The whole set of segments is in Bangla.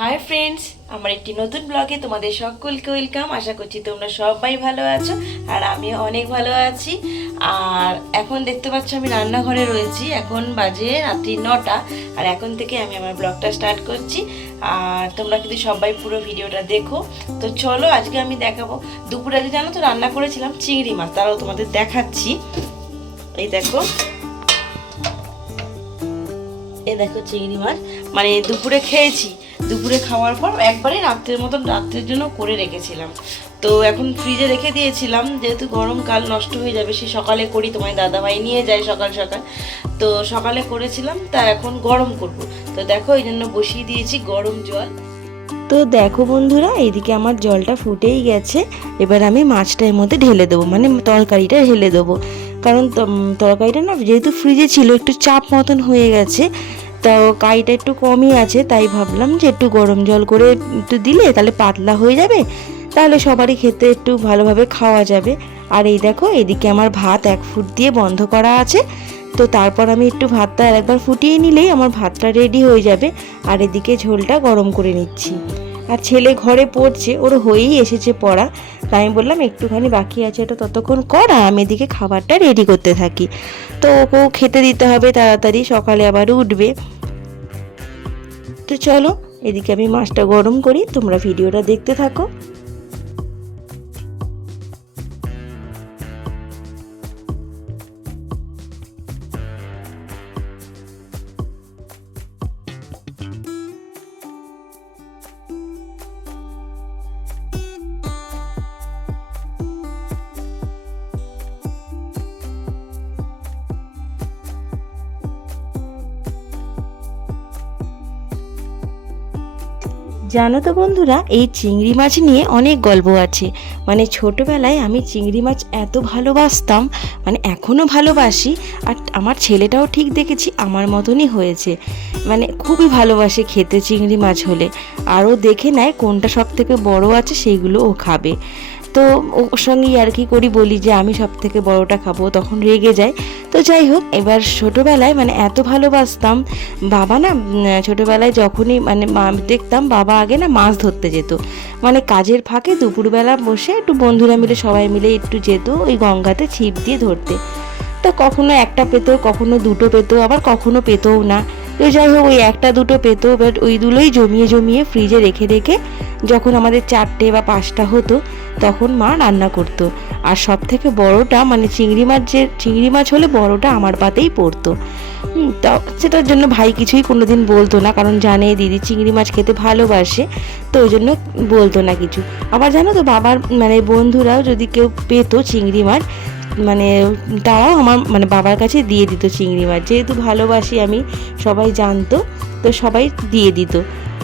হাই ফ্রেন্ডস আমার একটি নতুন ব্লগে তোমাদের সকলকে ওয়েলকাম আশা করছি তোমরা সবাই ভালো আছো আর আমিও অনেক ভালো আছি। আর এখন দেখতে পাচ্ছ আমি রান্নাঘরে রয়েছি। এখন বাজে রাত্রি নটা আর এখন থেকে আমি আমার ব্লগটা স্টার্ট করছি। আর তোমরা কিন্তু সবাই পুরো ভিডিওটা দেখো। তো চলো আজকে আমি দেখাবো। দুপুরে আজকে জানো তো রান্না করেছিলাম চিংড়ি মাছ, তারাও তোমাদের দেখাচ্ছি। এই দেখো। এ দেখো চিংড়ি মাছ। মানে দুপুরে খেয়েছি। দুপুরে খাওয়ার পর একবারে রাত্রের মতন রাত্রের জন্য করে রেখেছিলাম। তো এখন ফ্রিজে রেখে দিয়েছিলাম, যেহেতু গরমকাল নষ্ট হয়ে যাবে, সে সকালে করি তোমার দাদাভাই নিয়ে যায় সকাল সকাল। তো সকালে করেছিলাম, তা এখন গরম করব। তো দেখো, এই জন্য বসিয়ে দিয়েছি গরম জল। তো দেখো বন্ধুরা, এইদিকে আমার জলটা ফুটেই গেছে। এবার আমি মাছটা এর মধ্যে ঢেলে দেবো মানে তরকারিটা ঢেলে দেবো। কারণ তরকারিটা না যেহেতু ফ্রিজে ছিল, একটু চাপ মতন হয়ে গেছে। তো কাইটা একটু কমই আছে, তাই ভাবলাম যে একটু গরম জল করে একটু দিলে তাহলে পাতলা হয়ে যাবে, তাহলে সবারই খেতে একটু ভালোভাবে খাওয়া যাবে। আর এই দেখো, এদিকে আমার ভাত এক ফুট দিয়ে বন্ধ করা আছে, তো তারপর আমি একটু ভাতটা আরেকবার ফুটিয়ে নিলেই আমার ভাতটা রেডি হয়ে যাবে, আর এদিকে ঝোলটা গরম করে নিচ্ছি। আর ছেলে ঘরে পড়ছে, ওর হয়েই এসেছে পড়া তাই আমি বললাম, একটুখানি বাকি আছে, এটা ততক্ষণ কর, আর আমি এদিকে খাবারটা রেডি করতে থাকি। তো ওকেও খেতে দিতে হবে তাড়াতাড়ি, সকালে আবার উঠবে। তো চলো, এদিকে আমি মাছটা গরম করি, তোমরা ভিডিওটা দেখতে থাকো। জানো তো বন্ধুরা, এই চিংড়ি মাছ নিয়ে অনেক গল্প আছে। মানে ছোটোবেলায় আমি চিংড়ি মাছ এত ভালোবাসতাম মানে এখনও ভালোবাসি, আর আমার ছেলেটাও ঠিক দেখেছি আমার মতনই হয়েছে। মানে খুবই ভালোবাসে খেতে চিংড়ি মাছ হলে। আরও দেখে নেয় কোনটা সব থেকে বড় আছে, সেইগুলো ও খাবে। তো ওর সঙ্গে আর কি করি বলি যে আমি সব থেকে বড়টা খাব তখন রেগে যায়। তো যাই হোক, এবার ছোটোবেলায় মানে এত ভালোবাসতাম, বাবা না ছোটোবেলায় যখনই মানে দেখতাম বাবা আগে না মাছ ধরতে যেত। মানে কাজের ফাঁকে দুপুরবেলা বসে একটু বন্ধুরা মিলে সবাই মিলে একটু যেত ওই গঙ্গাতে ছিপ দিয়ে ধরতে। তো কখনো একটা পেতো, কখনো দুটো পেতো, আবার কখনো পেতোও না। তো যাই হোক, ওই একটা দুটো পেতো বাট ওইগুলোই জমিয়ে জমিয়ে ফ্রিজে রেখে রেখে যখন আমাদের চারটে বা পাঁচটা হতো, তখন মা রান্না করতো। আর সব থেকে বড়োটা মানে চিংড়ি মাছ যে, চিংড়ি মাছ হলে বড়টা আমার পাতেই পড়তো। তা সেটার জন্য ভাই কিছুই কোনোদিন বলতো না, কারণ জানে দিদি চিংড়ি মাছ খেতে ভালোবাসে, তো ওই জন্য বলতো না কিছু। আবার জানো তো, বাবার মানে বন্ধুরাও যদি কেউ পেতো চিংড়ি মাছ মানে তারাও আমার মানে বাবার কাছে দিয়ে দিত চিংড়ি মাছ। যেহেতু ভালোবাসি আমি, সবাই জানতো, তো সবাই দিয়ে দিত।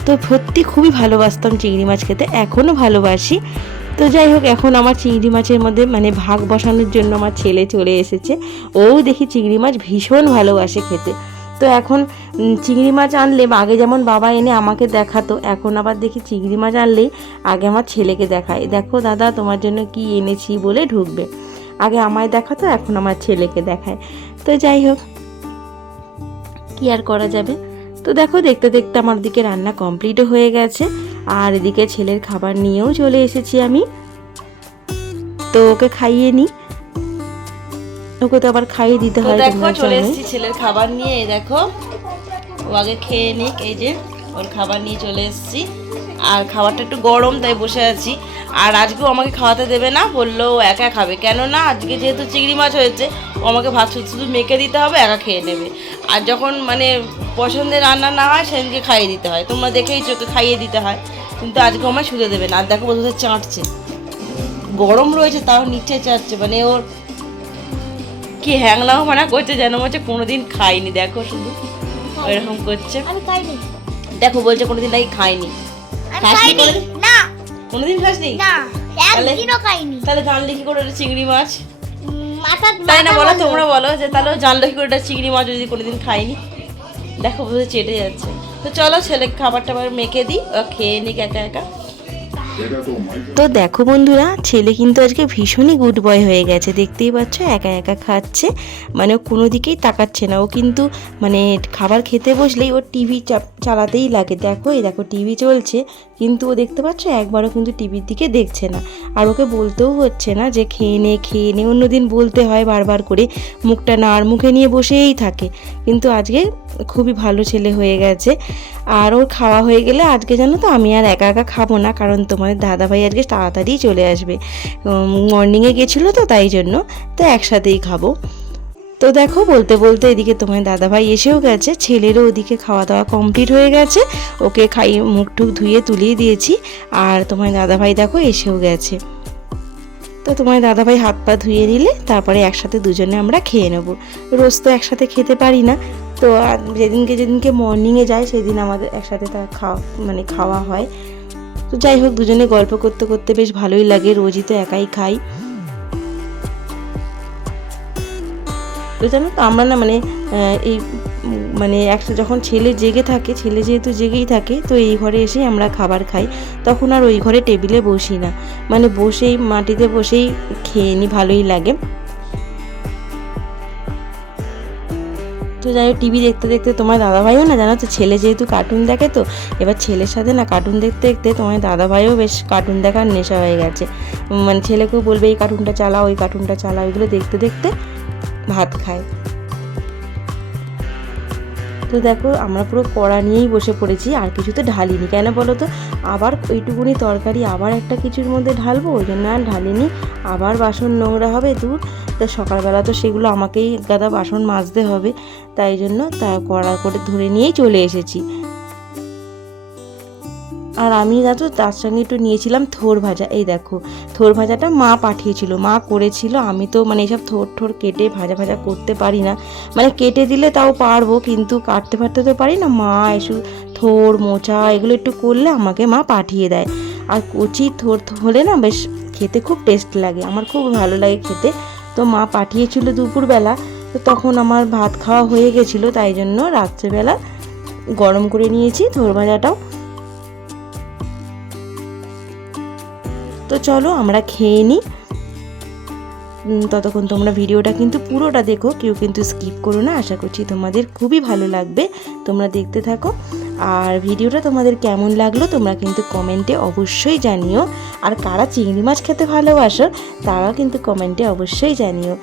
তো সত্যি খুবই ভালোবাসতাম চিংড়ি মাছ খেতে, এখনও ভালোবাসি। তো যাই হোক, এখন আমার চিংড়ি মাছের মধ্যে মানে ভাগ বসানোর জন্য আমার ছেলে চলে এসেছে। ও দেখি চিংড়ি মাছ ভীষণ ভালোবাসে খেতে। তো এখন চিংড়ি মাছ আনলে আগে যেমন বাবা এনে আমাকে দেখাতো, এখন আবার দেখি চিংড়ি মাছ আনলেই আগে আমার ছেলেকে দেখায়। দেখো দাদা, তোমার জন্য কি এনেছি বলে ঢুকবে। আগে আমায় দেখাতো এখন আমার ছেলেকে দেখায়। তো যাই হোক কি আর করা যাবে? তো দেখো দেখতে দেখতে আমার দিকে রান্না কমপ্লিটও হয়ে গেছে। আর এদিকে ছেলের খাবার নিয়েও চলে এসেছি আমি। তো ওকে খাইয়ে নিই ওকে তো আবার খাইয়ে দিতে হয় দেখো চলে এসেছি ছেলের খাবার নিয়ে দেখো। ও আগে খেয়ে নিক এই যে ওর খাবার নিয়ে চলে এসেছি। আর খাবারটা একটু গরম তাই বসে আছি। আর আজকেও আমাকে খাওয়াতে দেবে না বলল ও একা খাবে। কেন না আজকে যেহেতু চিংড়ি মাছ হয়েছে ও আমাকে ভাত শুধু শুধু মেখে দিতে হবে একা খেয়ে নেবে। আর যখন মানে পছন্দের রান্না না হয় সেদিনকে খাইয়ে দিতে হয়। তোমরা দেখেই চোখে খাইয়ে দিতে হয়। কিন্তু আজকে আমায় শুধু দেবে না। আর দেখো বোধহয় চাঁটছে। গরম রয়েছে তাও নিচে চাচ্ছে মানে ওর কি হ্যাংলাও মানা করছে যেন মনে হচ্ছে কোনোদিন খাইনি। দেখো শুধু এরকম করছে। আমি খাইনি। দেখো বলছে কোনোদিন নাকি খাইনি। খাসনি? না। কোনোদিন খাসনি? না তাহলে? একদিনও খাইনি। তাহলে জানলে কি করে ওটা চিংড়ি মাছ। তাই না বলো তোমরা বলো যে তাহলে জানলে কি করে ওটা চিংড়ি মাছ যদি কোনোদিন খাইনি। দেখো বুঝে চেটে যাচ্ছে। তো চলো ছেলে খাবার টাবার মেখে দিই। ও খেয়ে নিক একা একা। তো দেখো বন্ধুরা, ছেলে কিন্তু আজকে ভীষণই গুড বয় হয়ে গেছে। দেখতেই পাচ্ছ, একা একা খাচ্ছে। মানে কোনো দিকেই তাকাচ্ছে না। ও কিন্তু মানে খাবার খেতে বসলেই ওর টিভি চালাতেই লাগে। দেখো, এই দেখো টিভি চলছে, কিন্তু ও দেখতে পাচ্ছ, একবারও কিন্তু টিভির দিকে দেখছে না। আর ওকে বলতেও হচ্ছে না যে খেয়ে নে খেয়ে নে। অন্যদিন বলতে হয় বারবার করে, মুখটা না আর মুখে নিয়ে বসেই থাকে। কিন্তু আজকে খুবই ভালো ছেলে হয়ে গেছে। আর ওর খাওয়া হয়ে গেলে আজকে জানো তো, আমি আর একা একা খাব না। কারণ তোমাদের দাদাভাই আজকে তাড়াতাড়ি চলে আসবে। মর্নিংয়ে গেছিল তো, তাই জন্য তো একসাথেই খাব। তো দেখো, বলতে বলতে এদিকে তোমার দাদাভাই এসেও গেছে, ছেলেরও ওদিকে খাওয়া দাওয়া কমপ্লিট হয়ে গেছে। ওকে খাই, মুখ টুক ধুয়ে তুলিয়ে দিয়েছি, আর তোমার দাদাভাই দেখো এসেও গেছে। তো তোমার দাদাভাই হাত পা ধুয়ে নিলে, তারপরে একসাথে দুজনে আমরা খেয়ে নেব। রোজ তো একসাথে খেতে পারি না। তো যেদিনকে যেদিনকে মর্নিংয়ে যায়, সেদিন আমাদের একসাথে তা খাওয়া মানে খাওয়া হয়। তো যাই হোক, দুজনে গল্প করতে করতে বেশ ভালোই লাগে। রোজই তো একাই খাই। তো জানো তো, আমরা না মানে এই মানে একটা যখন ছেলে জেগে থাকে, ছেলে যেহেতু জেগেই থাকে, তো এই ঘরে এসেই আমরা খাবার খাই। তখন আর ওই ঘরে টেবিলে বসি না। মানে বসেই, মাটিতে বসেই খেয়ে নিই ভালোই লাগে। যাই হোক টিভি দেখতে দেখতে তোমার দাদাভাইও না, জানো তো ছেলে যেহেতু কার্টুন দেখে তো, এবার ছেলের সাথে না কার্টুন দেখতে দেখতে তোমার দাদাভাইও বেশ কার্টুন দেখার নেশা হয়ে গেছে। মানে ছেলেকেও বলবে, এই কার্টুনটা চালাও, ওই কার্টুনটা চালাও। এগুলো দেখতে দেখতে ভাত খায়। তো দেখো, আমরা পুরো কড়া নিয়েই বসে পড়েছি, আর কিছু তো ঢালিনি। কেন বলো তো? আবার ওইটুকুনি তরকারি, আবার একটা কিছুর মধ্যে ঢালবো, ওই জন্য আর ঢালিনি। আবার বাসন নোংরা হবে দূর তো সকালবেলা তো সেগুলো আমাকেই গাদা বাসন মাজতে হবে, তাই জন্য তা কড়া করে ধরে নিয়েই চলে এসেছি। আর আমি তো তার সঙ্গে একটু নিয়েছিলাম থোর ভাজা, এই দেখো, থোর ভাজাটা মা পাঠিয়েছিল, মা করেছিল, আমি তো মানে এইসব থোর ঠোর কেটে ভাজা ভাজা করতে পারি না। মানে কেটে দিলে তাও পারব, কিন্তু কাটতে ফাটতে তো পারি না, মা এসু থোর, মোচা এগুলো একটু করলে আমাকে মা পাঠিয়ে দেয়। আর কচি থোর হলে না বেশ খেতে খুব টেস্ট লাগে, আমার খুব ভালো লাগে খেতে। মা পাঠিয়েছিল দুপুরবেলা, তো তখন আমার ভাত খাওয়া হয়ে গেছিল, তাই জন্য রাত্রেবেলা গরম করে নিয়েছি ধর্মাজাটাও তো চলো আমরা খেয়ে নিই ততক্ষণ তোমরা ভিডিওটা কিন্তু পুরোটা দেখো, কেউ কিন্তু স্কিপ করো না। আশা করছি তোমাদের খুবই ভালো লাগবে। তোমরা দেখতে থাকো। আর ভিডিওটা তোমাদের কেমন লাগল তোমরা কিন্তু কমেন্টে অবশ্যই জানিও। আর কারা চিংড়ি মাছ খেতে ভালোবাসো, তারাও কিন্তু কমেন্টে অবশ্যই জানিও।